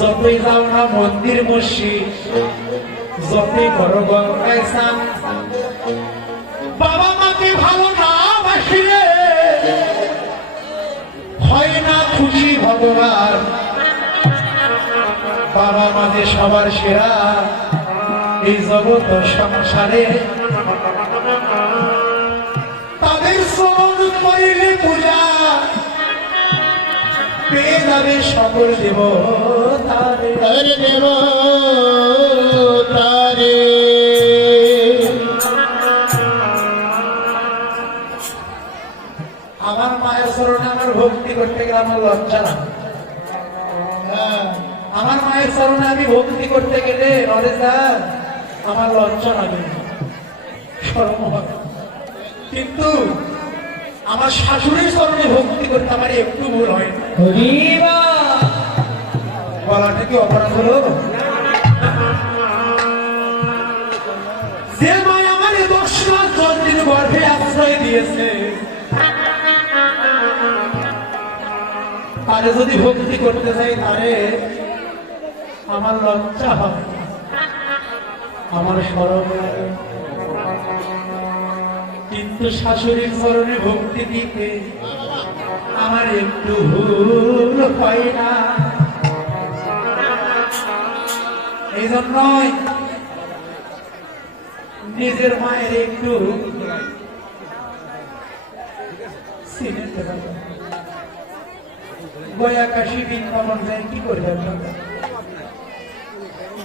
যতই যাও না মন্দির মসজিদ, যতই করো গঙ্গায় স্নান, বাবা মাকে ভালো না বাসিলে হয় না খুশি ভগবান। বাবা মাঝে সবার সেরা এই জগৎ সংসারে, তাদের চরণ করিলে পূজা পেয়ে যাবে সকল দেবতারে। আমার মায়ের চরণে আমার ভক্তি করতে গেলে আমার লজ্জা না। আমার মায়ের চরণে আমি ভক্তি করতে গেলে আমার লজ্জা লাগে, শরম হয়। কিন্তু আমার শাশুড়ির চরণে ভক্তি করতে আমার একটু ভুল হয় না। বলাটা কি অপরাধ হলো? যে মায় আমার 10 মাস 10 দিন গর্ভে আশ্রয় দিয়েছে, তারে যদি ভক্তি করতে চাই তারে আমার লজ্জা হয়, আমার শরম লাগে। কিন্তু শাশুড়ির চরণে ভক্তি দিতে আমার একটু ভুল হয় না। এই জন্যই নিজের মায়ের একটু চিনতে পারবে। গয়াকাশী বৃন্দাবন যায় কি করবেন?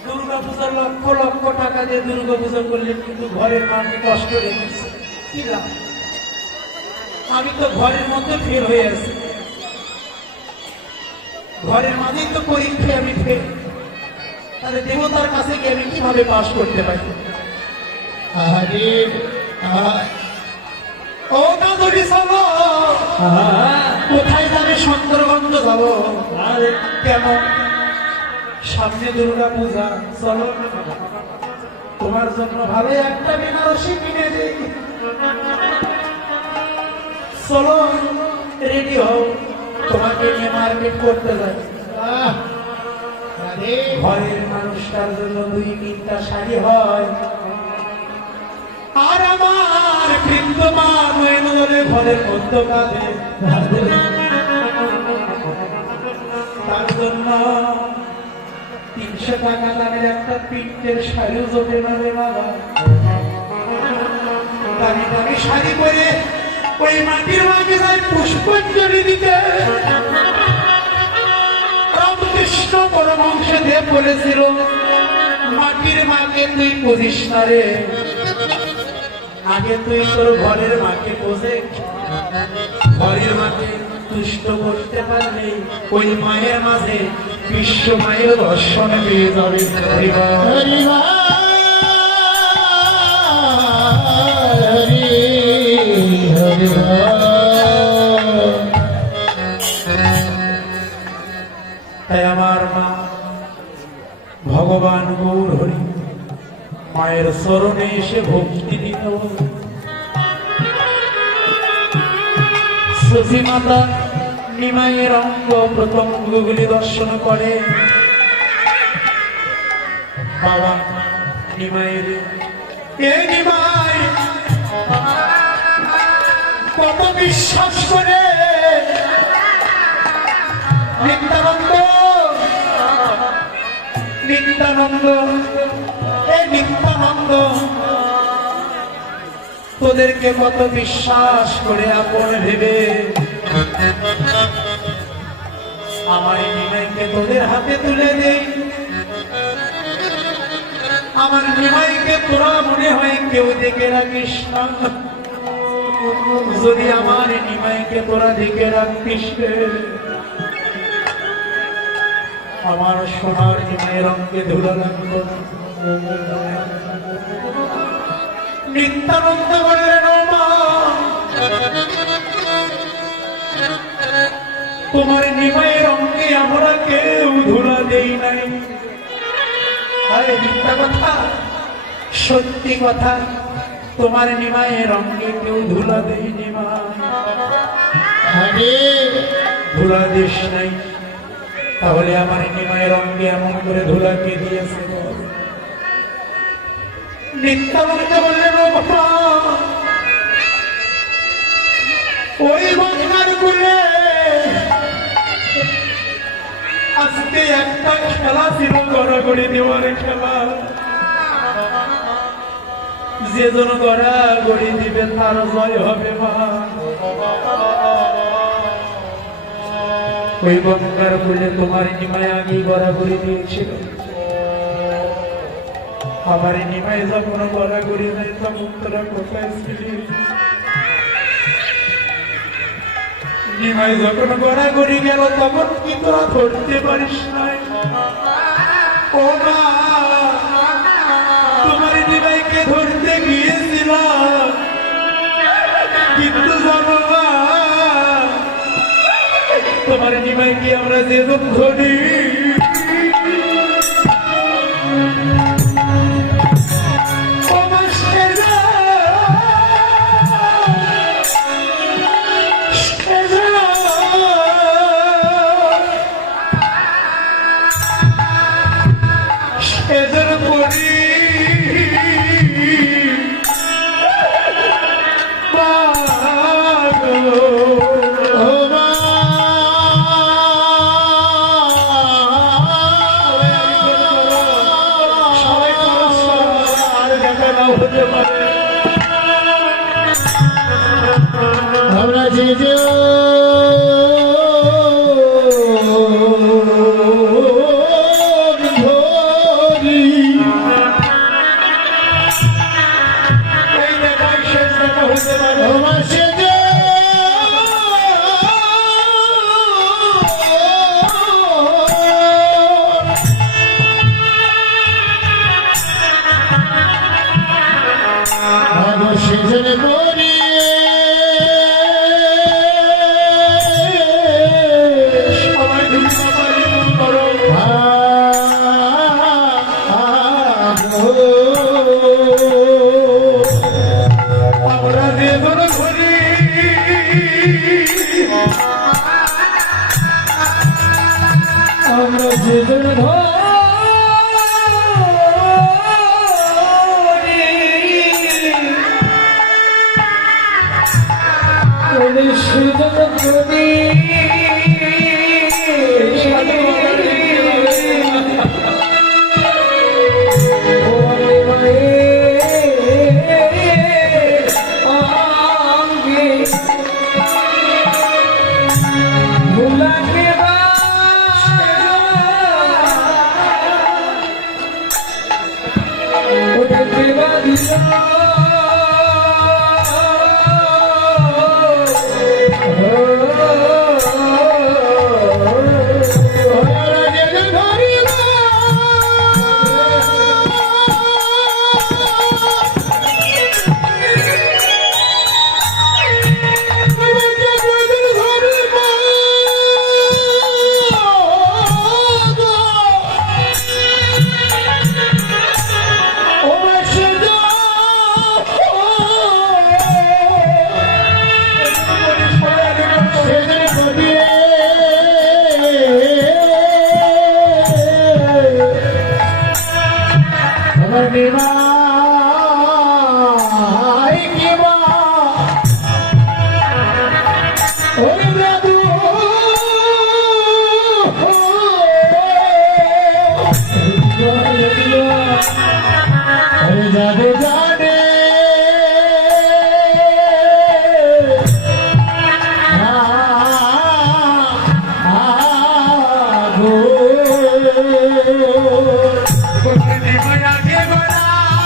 দুর্গা পূজার লক্ষ লক্ষ টাকা দিয়ে দুর্গা পূজা করলে কিন্তু ঘরের মাকে কষ্ট রেখেছে, কি লাভ? আমি তো ঘরের মধ্যে ফেল হয়ে আছি, ঘরের মাঝেই তো পরীক্ষায় আমি ফেল, তাহলে দেবতার কাছে গিয়ে আমি কিভাবে পাশ করতে পারি? ও কাজরি চলো, কোথায় যাবে? সুন্দরগঞ্জ যাবো। আরে কেমন? সামনে দুর্গা পূজা, চলো তোমার জন্য ভালো একটা বেনারসি কিনে দেই, চলো রেডি হও, তোমাকে নিয়ে মার্কেট করতে যাই। ঘরের মানুষটার জন্য 2-3টা শাড়ি হয়, আর আমার বৃদ্ধমান ঘরের মধ্য কাঁধে, তার জন্য 300 টাকা দামের একটা পিঠের শাড়িও জোটে না রে বাবা। দামি দামি শাড়ি পরে ওই মাটির মাকে যায় পুষ্পাঞ্জলি দিতে। রামকৃষ্ণ পরমহংস দেব বলেছিল, মাটির মাকে তুই পুজিস না রে, আগে তুই তোর ঘরের মাকে পোজে। ঘরের মাকে তুষ্ট করতে পারলে ওই মায়ের মাঝে বিশ্ব মায়ের দর্শন পেয়ে যাবে। তাই আমার মা ভগবান গৌর হরি মায়ের চরণে এসে ভক্তি দিত। সুফি মাতা নিমাইয়ের অঙ্গ প্রত্যঙ্গগুলি দর্শন করে। বাবা নিমাইয়ের, এ নিমাই কত বিশ্বাস করে নিত্যানন্দ, নিত্যানন্দ, এ নিত্যানন্দ তোদেরকে কত বিশ্বাস করে আপন ভেবে আমার নিমাইকে তোদের হাতে তুলে দেই। আমার নিমাইকে তোরা মনে হয় কেউ দেখে রাখিস না, যদি আমার নিমাইকে তোরা দেখে রাখিস, আমার সোনার নিমাইয়ের অঙ্গে ধুলো লাগলো। নিত্যানন্দ বললেন, ও মা, তোমার নিমাইয়ের অঙ্গে আমরা কেউ ধুলা দেই নাই। মিথ্যা কথা, সত্যি কথা, তোমার নিমাইয়ের অঙ্গে কেউ ধুলা দেই নিমা, ধুলা দিস নাই। তাহলে আমার নিমায়ের অঙ্গে এমন করে ধুলাকে দিয়েছে বল? নিত্যানন্দ বললেন, ও বাবা, ওই গঙ্গার কুলে আজকে একটা খেলা ছিল, গড়াগড়ি দেওয়ার খেলা। যে জন গড়াগড়ি দিবে তার জয় হবে মা। ওই গঙ্গার কুলে তোমার নিমায় আগে গড়াগড়ি দিয়েছিল। আমার নিমায় যখন গড়াগড়ি দেয় তখন তোরা কোথায় ছিলি? নিমাই যখন গড়াগড়ি গেল তখন কি তোরা ধরতে পারিস নাই? ও মা, তোমার নিমাইকে ধরতে গিয়েছিলাম, কিন্তু জানো মা, তোমার নিমাইকে আমরা যেজন ধরি, এদের পরি আমরা যে সেজনে করি সবাই করো আমরা যেজন করি আমরা যেজন जाने जाने आगे बढ़ा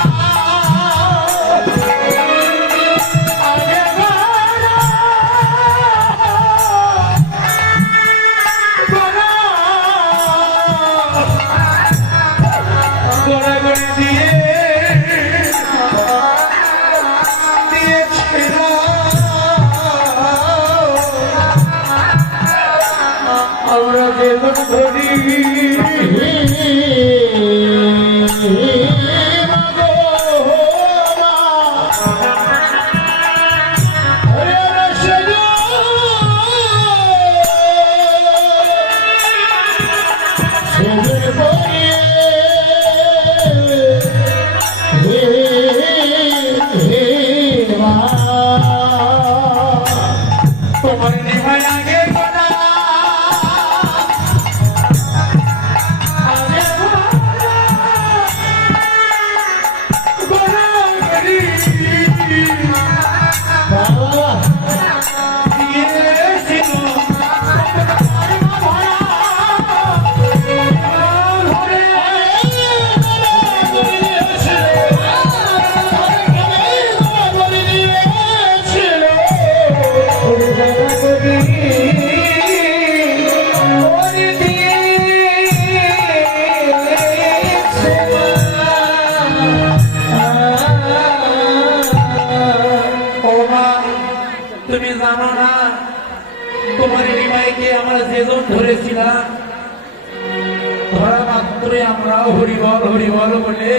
মাত্রই আমরাও হরিবল হরিবল বলে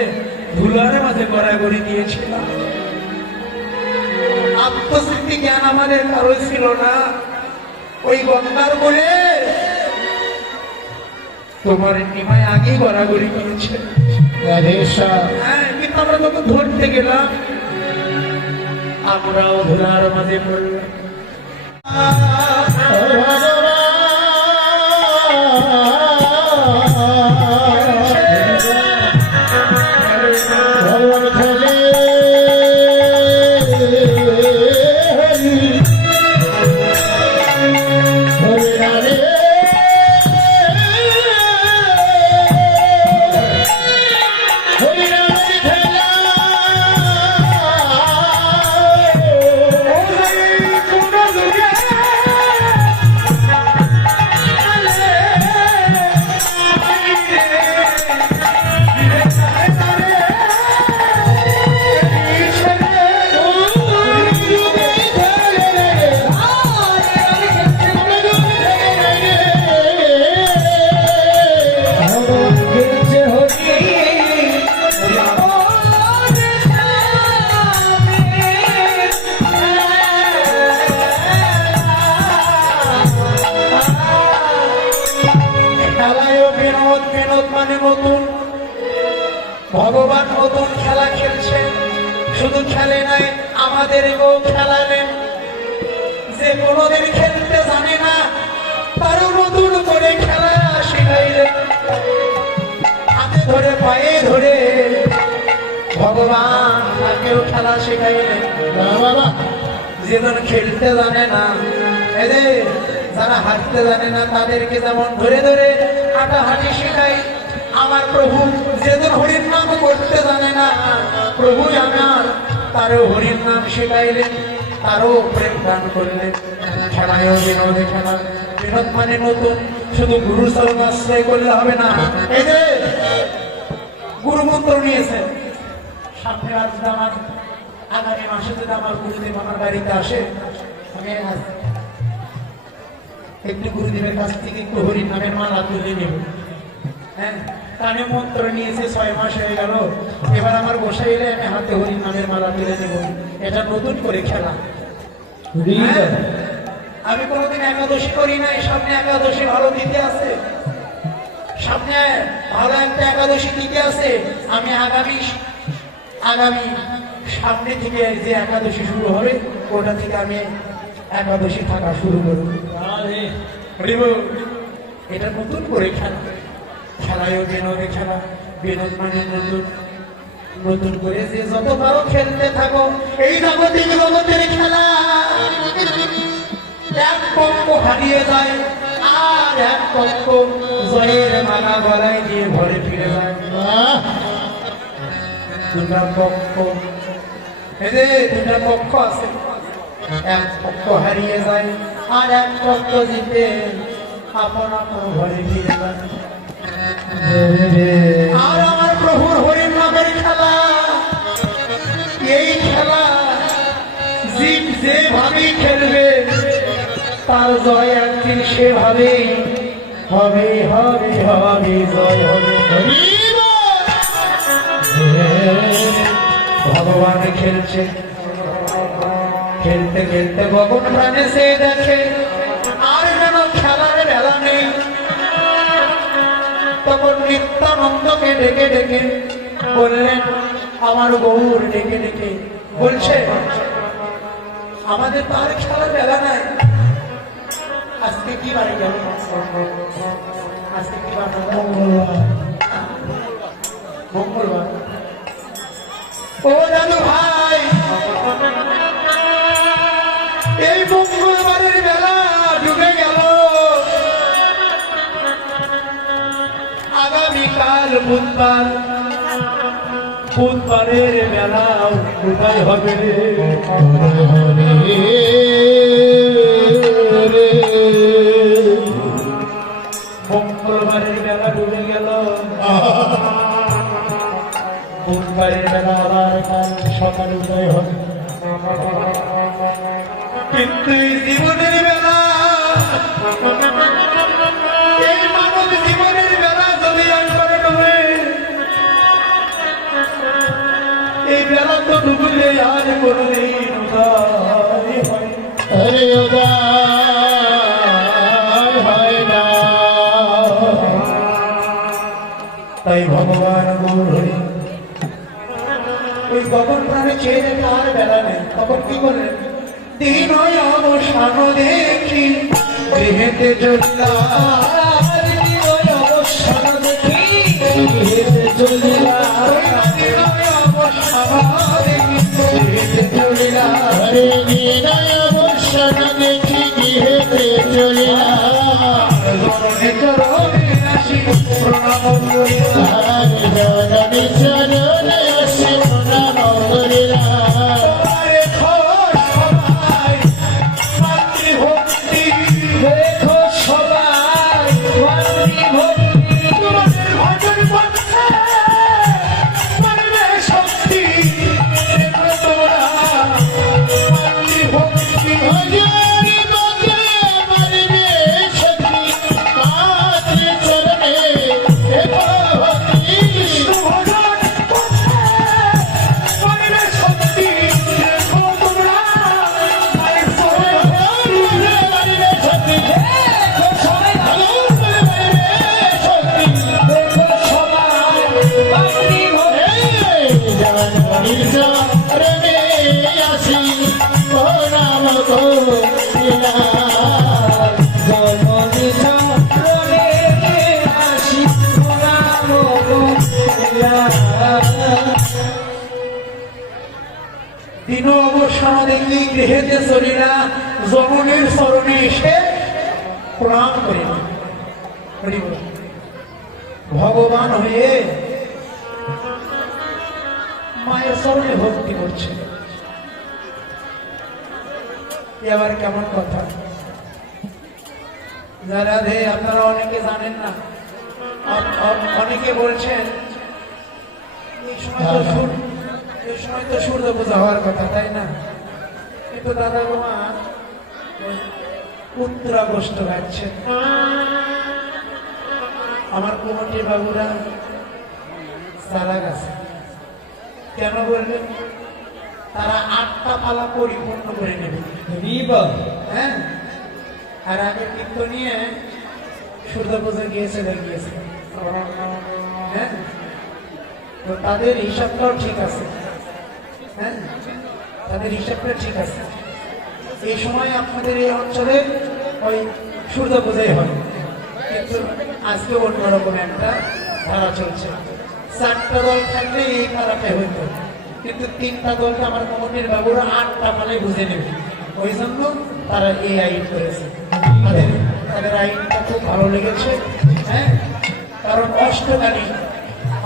ধুলার মাঝে গড়াগড়ি দিয়েছিলাম। আত্মস্মৃতি জ্ঞান আমাদের কারো ছিল না। ওই গঙ্গার বলে তোমার নিমায় আগে গড়াগড়ি দিয়েছে। হ্যাঁ, কিন্তু আমরা যখন ধরতে গেলাম আমরাও ধুলার মাঝে পড়লাম। ভগবান নতুন খেলা খেলছে, শুধু খেলে নাই আমাদেরকেও খেলালেন। যে কোনোদিন খেলতে জানে না তারও নতুন করে খেলা শিখাইলেন। হাতে ধরে পায়ে ধরে ভগবান তাকেও খেলা শিখাইলেন। যেজন খেলতে জানে না, এদের যারা হাঁটতে জানে না তাদেরকে যেমন ধরে ধরে হাঁটাহাঁটি শিখাই, আমার প্রভু যেদিন হরির নাম করতে জানে না প্রভু আমার তারও হরির নাম শিখাইলেন, তারও প্রেম দান করলেন। খেলায়ও বিনোদে খেলা, বিনোদ মানে নতুন। শুধু গুরু চরণ আশ্রয় করলে হবে না। এই যে গুরু মন্ত্র নিয়েছেন, সামনে আজ আমার আগামী মাসে যদি আমার গুরুদেব আমার বাড়িতে আসে, আমি একটু গুরুদেবের কাছ থেকে একটু হরির নামের মালা তুলে নেব। হ্যাঁ, কানে মন্ত্র নিয়েছে 6 মাস হয়ে গেল, এবার আমার বসাই এলে আমি হাতে হরির নামের মালা তুলে নেব। এটা নতুন করে খেলা। আমি কোনোদিন একাদশী করি নাই, সামনে একাদশী ভালো দিতে আছে, সামনে ভালো একটা একাদশী দিতে আছে। আমি আগামী সামনে থেকে যে একাদশী শুরু হবে ওটা থেকে আমি একাদশী থাকা শুরু করব। এটা নতুন করে খেলা। খেলায়ও বিনোদে খেলা, বিনোদ মানে নতুন। নতুন করে যে যত পারো খেলতে থাকো। এই জগতের খেলা এক পক্ষ হারিয়ে যায় আর এক পক্ষ জয়ের মালা গলায় দিয়ে ঘরে ফিরে যায়। দুটা পক্ষ, এই যে দুটা পক্ষ আছে, এক পক্ষ হারিয়ে যায় আর এক পক্ষ জিতে আপন আপন ঘরে ফিরে যায়। আর আমার প্রভুর হরির নামের খেলা, এই খেলা জীব যেভাবে খেলবে তার জয় একদিন সেভাবে হবে হবে হবে, জয় হবে। ভগবান খেলছে, খেলতে খেলতে ভগবান প্রাণে সে দেখে আর যেন খেলার বেলা নেই। তখন নিত্যানন্দকে ডেকে ডেকে বললেন, আমার গৌর ডেকে ডেকে বলছে, আমাদের তার খেলার বেলা নাই। আজকে কি বাড়ি গেল? আজকে কি বার? মঙ্গলবার। ও দাদু ভাই, এই মঙ্গলবারের বেলা ডুবে গেল, আগামীকাল বুধবার, বুধবারের বেলা কোথায় হবে? মঙ্গলবারের বেলা ডুবে গেল, বুধবারের বেলা আবার কাল সকাল উদয় হবে। কিন্তু এই জীবনের বেলা, এই মানব জীবনের বেলা যদি একবার ডুবে ডুবলে আর কোনদিন উদয় হয় আরে উদয় হয় না। তাই ভগবান গৌর হরি ওই গগন প্রাণে চেয়ে যেতে আর বেলা নেই। তখন কি করলেন? দিন অবসান দেখি গৃহেতে জলিলার, দিন অবসান দেখি গৃহেতে জলিলার, দিন অবসান দেখি গৃহেতে জলিলার, আরে বিনয় অবসান দেখি গৃহেতে চলিলাম। জননী চরণে আসি প্রণাম করিলাম, আর জননী চরণে আসি প্রণাম করিলাম। দেখো সবাই মাতৃভক্তি, তোমাদের ভজন করছে মানবে শক্তি, দেখো তোমরা মাতৃভক্তি। ভজনি বন্দে মারিবে শক্তি, মাতৃ চরণে দেখো ভক্তি। বিষ্ণু ভজন করছে মানবে শক্তি, দেখো তোমরা মায়ের চরণে মারিবে শক্তি, দেখো সবাই দেখো সবাই জননীর চরণে আসি প্রণাম করিলাম। জননীর চরণে আসি প্রণাম করিলাম। দিন অবসান দেখি গৃহেতে চলিলা, জননীর চরণে এসে প্রণাম করিল। হরি বল। ভগবান হয়ে মায়ের চরণে ভক্তি করছে। এবার কেমন কথা? যারা আপনারা অনেকে জানেন না, অনেকে বলছেন এই সময় তো সূর্য পূজা হওয়ার কথা, তাই না? কিন্তু দাদা বাবা উত্তরা গোষ্ঠ গাচ্ছেন। আমার কুমটি বাবুরা সারা গেছে। কেন বললেন? তারা 8টা পালা পরিপূর্ণ করে নেবে। হ্যাঁ, আর আগে কিন্তু নিয়ে সূর্য পূজা গিয়েছে। হ্যাঁ, তো তাদের হিসাবটাও ঠিক আছে। হ্যাঁ, তাদের হিসাবটা ঠিক আছে। এই সময় আপনাদের এই অঞ্চলে ওই সূর্য পূজাই হয়, কিন্তু আজকে অন্যরকম একটা ধারা চলছে। 4টা দল থাকলে এই ধারাটাই হইতো, কিন্তু 3টা দলকে আমার কমিটির বাবুরা 8টা পালে বুঝে নেবে। ওই জন্য তারা এই আইন করেছে। তাদের আইনটা খুব ভালো লেগেছে। হ্যাঁ, কারণ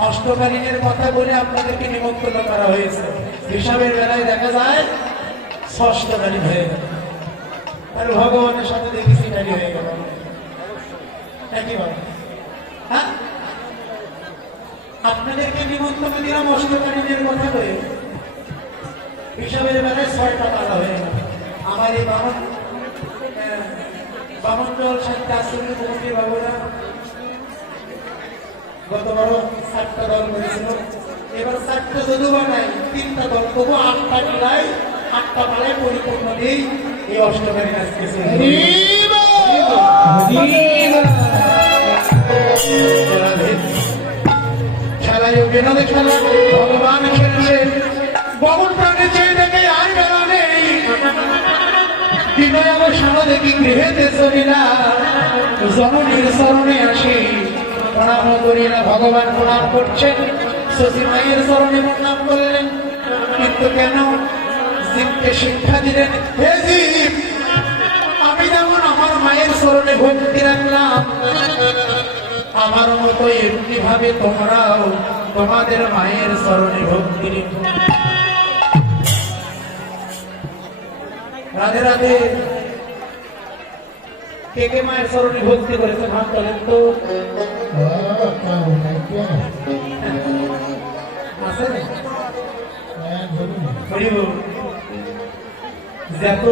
অষ্টকালীনের কথা বলে আপনাদেরকে নিমন্ত্রণ করা হয়েছে। হিসাবের বেলায় দেখা যায় ষষ্ঠকালীন হয়ে গেল, আর ভগবানের সাথে দেখেছি ডালি হয়ে গেল। একই ভাবে হ্যাঁ, আপনাদেরকে নিমন্ত্রণ দিলাম অষ্টকালীনের কথা বলে, হিসাবের বেলায় 6টা পালা হয়ে গেল। আমার এই বামন দল সাথে আসলে কমিটি বাবুরা গতবারও 7টা দল করেছিল, এবার 4টা যদিও বা নাই, 3টা দল, তবু 8টা মিলাই 8টা পালায় পরিপূর্ণ দিয়েই এই অষ্টকারী আজকে খেলায় বিনোদে খেলা ভগবান খেলছে। বাবুর প্রাণে চেয়ে দেখে আর বেলা নেই, বিনয় আমার সারা দেখি গৃহেতে চলিলা, জননীর চরণে আসি প্রণাম করিলা। ভগবান প্রণাম করছেন, শশী মায়ের চরণে প্রণাম করলেন। কিন্তু কেন? জীবকে শিক্ষা দিলেন, হে জীব, আমি যেমন আমার মায়ের চরণে ভক্তি রাখলাম, আমার মতো এমনি ভাবে তোমরাও তোমাদের মায়ের চরণে ভক্তি রেখো। রাধে রাধে। কে কে মায়ের চরণে ভক্তি করেছে ভাব করেন তো? আছে? হরি বল। যত